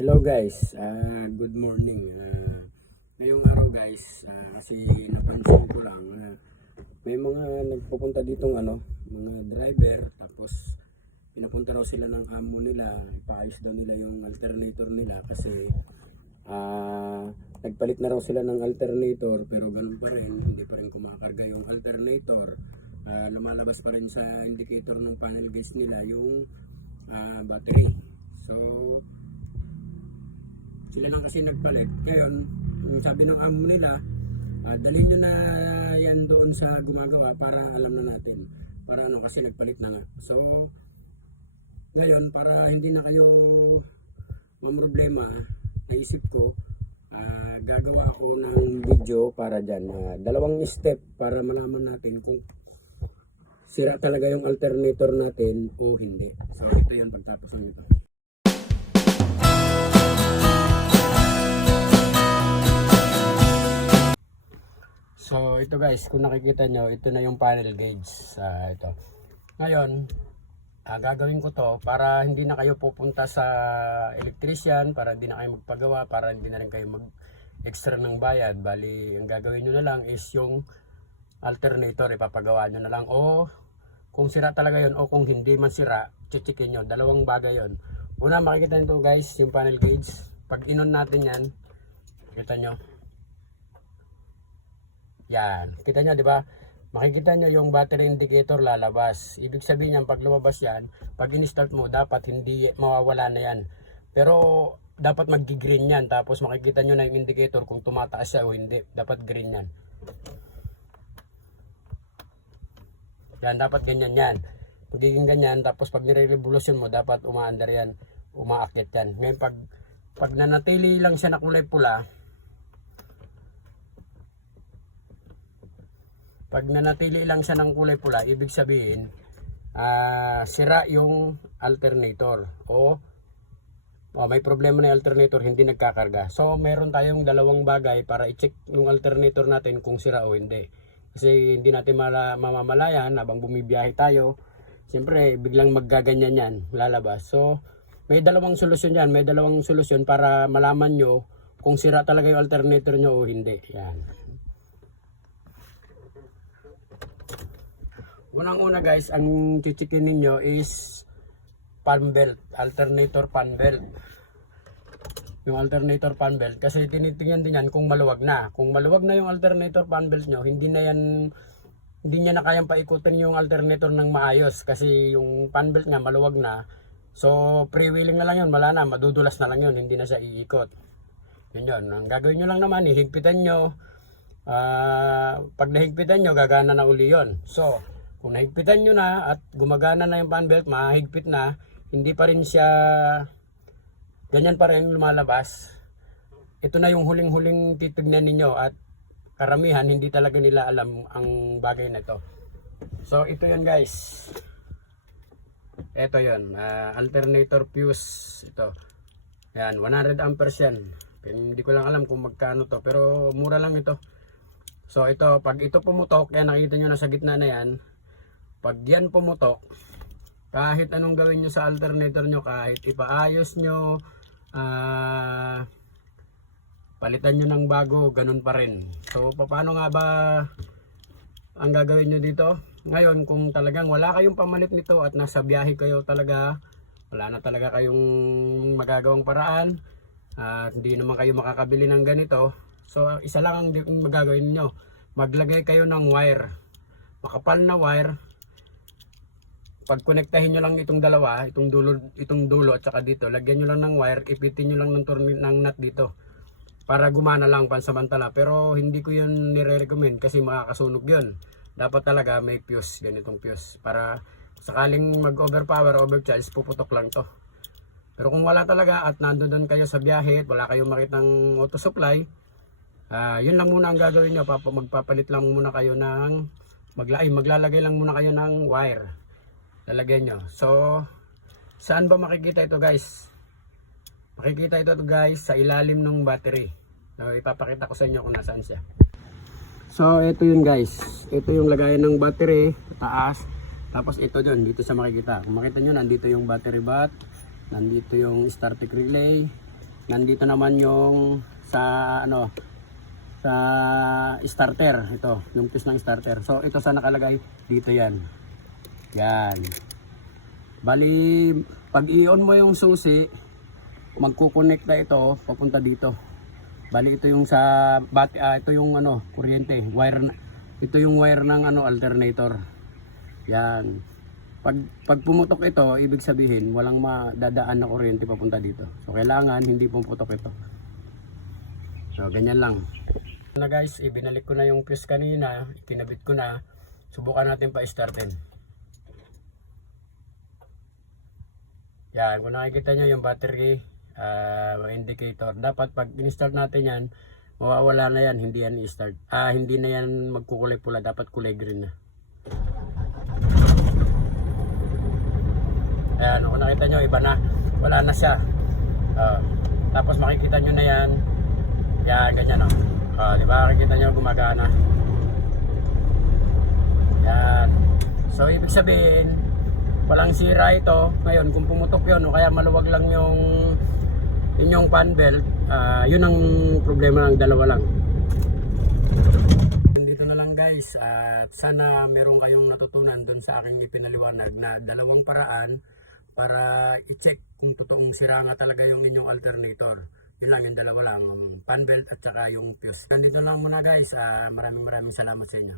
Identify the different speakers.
Speaker 1: Hello guys, Ah, good morning. Ah, ngayong araw guys, ah, kasi napansin ko lang na may mga nagpupunta ditong ano, mga driver tapos pinapunta raw sila ng amo nila, ipaayos daw nila yung alternator nila kasi ah, nagpalit na raw sila ng alternator pero ganun pa rin, hindi pa rin kumakarga yung alternator. Ah, lumalabas pa rin sa indicator ng panel guys nila yung ah, battery. So, sila lang kasi nagpalit. Ngayon, yung sabi ng amo nila, ah, dalhin nyo na yan doon sa gumagawa para alam na natin. Para ano, kasi nagpalit na nga. So, ngayon, para hindi na kayo mamroblema, naisip ko, ah, gagawa ako ng video para dyan. Ah, dalawang step para malaman natin kung sira talaga yung alternator natin o hindi. So, ito yan pagtapos ng ito. Ito guys, kung nakikita nyo, ito na yung panel gauge sa ito. Ngayon, ah, gagawin ko to para hindi na kayo pupunta sa electrician, para hindi na kayo magpagawa, para hindi na rin kayo mag extra ng bayad. Bali, ang gagawin nyo na lang is yung alternator, ipapagawa nyo na lang. O kung sira talaga yon o kung hindi man sira, chichikin nyo. Dalawang bagay yon. Una, makikita nyo to guys, yung panel gauge. Pag inon natin yan, kita nyo, yan. Kita nyo, di ba? Makikita nyo yung battery indicator lalabas. Ibig sabihin yan, pag lumabas yan, pag in-start mo, dapat hindi mawawala na yan. Pero, dapat mag-green yan. Tapos makikita nyo na yung indicator kung tumataas siya o hindi. Dapat green yan. Yan, dapat ganyan yan. Pagiging ganyan, tapos pag nire-revolution mo, dapat umaandar yan, umaakit yan. Ngayon, pag, pag nanatili lang siya na kulay pula, pag nanatili lang siya ng kulay pula, ibig sabihin, ah sira yung alternator o oh, may problema na yung alternator, hindi nagkakarga. So, meron tayong dalawang bagay para i-check yung alternator natin kung sira o hindi. Kasi hindi natin mala, mamamalayan habang bumibiyahe tayo. Siyempre, biglang maggaganyan yan, lalabas. So, may dalawang solusyon yan. May dalawang solusyon para malaman nyo kung sira talaga yung alternator nyo o hindi. Yan. Unang-una guys, ang chichikin ninyo is fan belt, alternator fan belt. Yung alternator fan belt kasi tinitingnan din yan kung maluwag na. Kung maluwag na yung alternator fan belt nyo, hindi na yan hindi niya na kayang paikutin yung alternator ng maayos kasi yung fan belt niya maluwag na. So, pre-wheeling na lang yun, wala na, madudulas na lang yun, hindi na siya iikot. Yun yun. Ang gagawin nyo lang naman, ihigpitan nyo. Ah, pag nahigpitan nyo, gagana na uli yun. So, kung nahigpitan nyo na at gumagana na yung fan belt, mahigpit na, hindi pa rin siya ganyan pa rin lumalabas. Ito na yung huling-huling titignan ninyo at karamihan hindi talaga nila alam ang bagay na ito. So ito yun guys. Ito yun, ah, alternator fuse ito. Yan, 100 amperes yan. Hindi ko lang alam kung magkano to pero mura lang ito. So ito, pag ito pumutok, yan nakita nyo na sa gitna na yan, pag yan pumutok, kahit anong gawin nyo sa alternator nyo, kahit ipaayos nyo, ah, palitan nyo ng bago, ganun pa rin. So, paano nga ba ang gagawin nyo dito? Ngayon, kung talagang wala kayong pamalit nito at nasa biyahe kayo talaga, wala na talaga kayong magagawang paraan, at hindi naman kayo makakabili ng ganito, so isa lang ang magagawin nyo, maglagay kayo ng wire. Makapal na wire, pag konektahin nyo lang itong dalawa, itong dulo, itong dulo at saka dito, lagyan nyo lang ng wire, ipitin nyo lang ng, turni, ng nut dito. Para gumana lang pansamantala. Pero hindi ko yun nire-recommend kasi makakasunog yun. Dapat talaga may fuse, ganitong fuse. Para sakaling mag-overpower, overcharge, puputok lang to. Pero kung wala talaga at nandoon kayo sa biyahe at wala kayong makitang auto supply, ah yun lang muna ang gagawin nyo. Papa, magpapalit lang muna kayo ng, magla ay, maglalagay lang muna kayo ng wire lalagyan nyo. So, saan ba makikita ito guys? Makikita ito guys sa ilalim ng battery. So, ipapakita ko sa inyo kung nasaan siya. So, ito yun guys. Ito yung lagayan ng battery, taas. Tapos ito dun, dito sa makikita. Kung makita nyo, nandito yung battery bat. Nandito yung starter relay. nandito naman yung sa ano sa starter ito yung fuse ng starter so ito sa nakalagay dito yan yan. Bali pag i-on mo yung susi magkukonect na ito papunta dito. Bali ito yung sa bat ah, ito yung ano kuryente wire na- ito yung wire ng ano alternator. Yan. Pag pag pumutok ito ibig sabihin walang madadaan na kuryente papunta dito. So kailangan hindi pumutok ito. So ganyan lang. Na guys ibinalik ko na yung fuse kanina ikinabit ko na. Subukan natin pa yan kung nakikita nyo yung battery ah, indicator dapat pag in-start natin yan mawawala na yan hindi yan i-start ah hindi na yan magkukulay pula dapat kulay green na Ayan, kung nakita nyo, iba na. Wala na siya. Ah, tapos makikita nyo na yan. Yan, ganyan o. Oh. di ba? Makikita nyo gumagana. Yan. So, ibig sabihin, walang sira ito. Ngayon, kung pumutok yun, o kaya maluwag lang yung inyong fan belt, ah, yun ang problema ng dalawa lang. Dito na lang guys at sana meron kayong natutunan dun sa aking ipinaliwanag na dalawang paraan para i-check kung totoong sira nga talaga yung inyong alternator. Yun lang yung dalawa lang, fan belt at saka yung fuse. Nandito lang muna guys, Ah, maraming maraming salamat sa inyo.